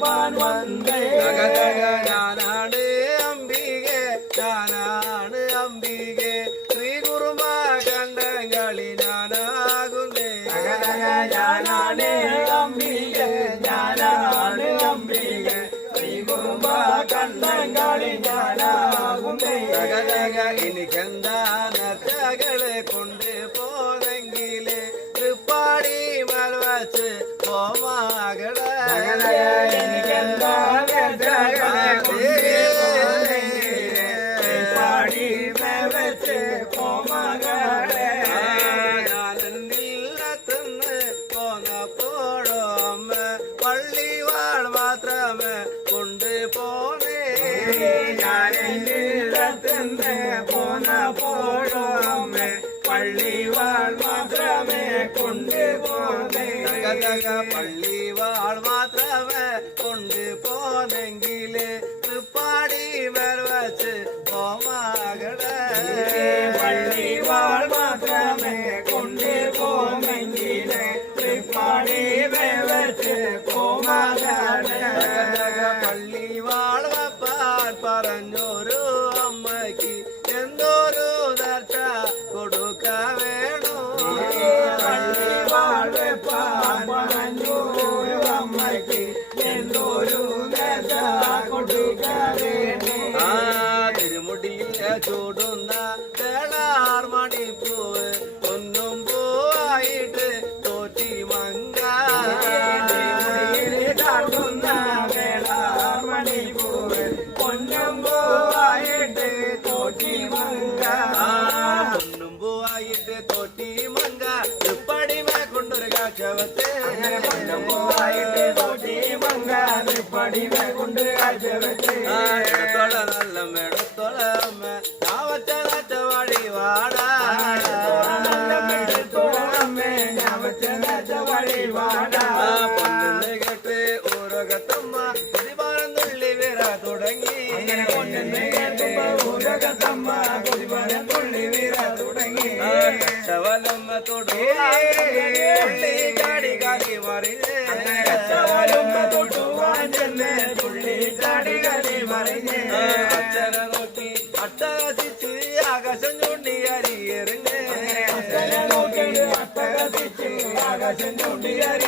രക്ഷിപ്പാൻ വന്നേ ഞാനാണ് അംബികെ ഞാനാണ് അംബികെ ശ്രീ കുറുമ കണ്ടങ്ങളി ഞാനാകുന്നേ ഞാനാണ് അംബികെ ഞാനാണ് അംബികെ ശ്രീ കുറുമ കണ്ടങ്ങളി ഞാനാകുന്നേ എനിക്കെന്താ നർച്ചകളെ കൊണ്ട് പോന്നെങ്കില് തൃപ്പാടി മൽ വച്ച് പോമാകളെ എനിക്കെന്താ നർച്ചകളെ കൊണ്ട് പാടി വെച്ച് പോമകളെ ഞാനെന്നില്ലത്തുന്ന് പോന്നപ്പോഴോ അമ്മ പള്ളിവാൾ മാത്രമേ കൊണ്ടുപോന്നേ ഞാനെന്നില്ലത്തുന്ന് പോന്നപ്പോഴോ അമ്മ പള്ളിവാൾ മാത്രമേ കൊണ്ടുപോന്നേ പള്ളിവാൾ മാത്രമേ കൊണ്ടുപോന്നെങ്കില് തൃപ്പാടി മേൽ വച്ച് പോമാകളെ പള്ളിവാൾ മാത്രമേ കൊണ്ടുപോമെങ്കില് തൃപ്പാടി വെച്ച് പോമകളെ പള്ളിവാൾ വെപ്പാൻ പറഞ്ഞൊരു അമ്മയ്ക്ക് എന്തോരു നേർച്ച കൊടുക്ക വേണോ പള്ളിവാൾ വെപ്പാൻ പറഞ്ഞൊരു അമ്മയ്ക്ക് എന്തോരു നേർച്ച കൊടുക്കേ ആ തിരുമുടിയിൽ ചൂടുന്ന വേളാർ മണിപ്പൂവ് ഒന്നും പൂവായിട്ട് തോറ്റി മങ്ക ചാട്ടുന്ന വേള മണിപ്പൂവ് പൊന്നും പൂവായിട്ട് തോട്ടി മങ്ക ഒന്നും പൂവായിട്ട് തോറ്റി മങ്ക തൃപ്പടിമേ കൊണ്ടൊരു കാഴ്ചവത്തെ പൊന്നും പൂവായിട്ട് തോട്ടി മങ്ക തൃപ്പടിമേ കൊണ്ട് കാഴ്ചവെച്ച് എടുത്തോള നല്ല എടുത്തോള അമ്മ ഞാവച്ച നച്ച വഴി വാടാ എടുത്തോളമ്മേ ഞാൻ വെച്ച നേച്ച വഴി വാടാ പൊന്നിന്ന് കേട്ട് ഊരകത്തമ്മ കുതിപാലന്നുള്ളി വിര തുടങ്ങി അങ്ങനെ പൊന്നിന്ന് കേട്ടുമ്പോ ഊരകത്തമ്മ കുതിപാലം തുള്ളി വീര തുടങ്ങി ചവലമ്മ തൊടുള്ളി കാടി കാലി മറിഞ്ഞ് ചവലമ്മ തൊട്ടുവാൻ ചെന്ന് തുള്ളി ചാടി കളി മറിഞ്ഞ് അച്ഛനെ നോക്കി അട്ടഹസിച്ച് ആകാശം ചൂണ്ടി അരിയെറിഞ്ഞ് നോക്കി അട്ടകത്തിച്ച് ആകാശം ചൂണ്ടി അരി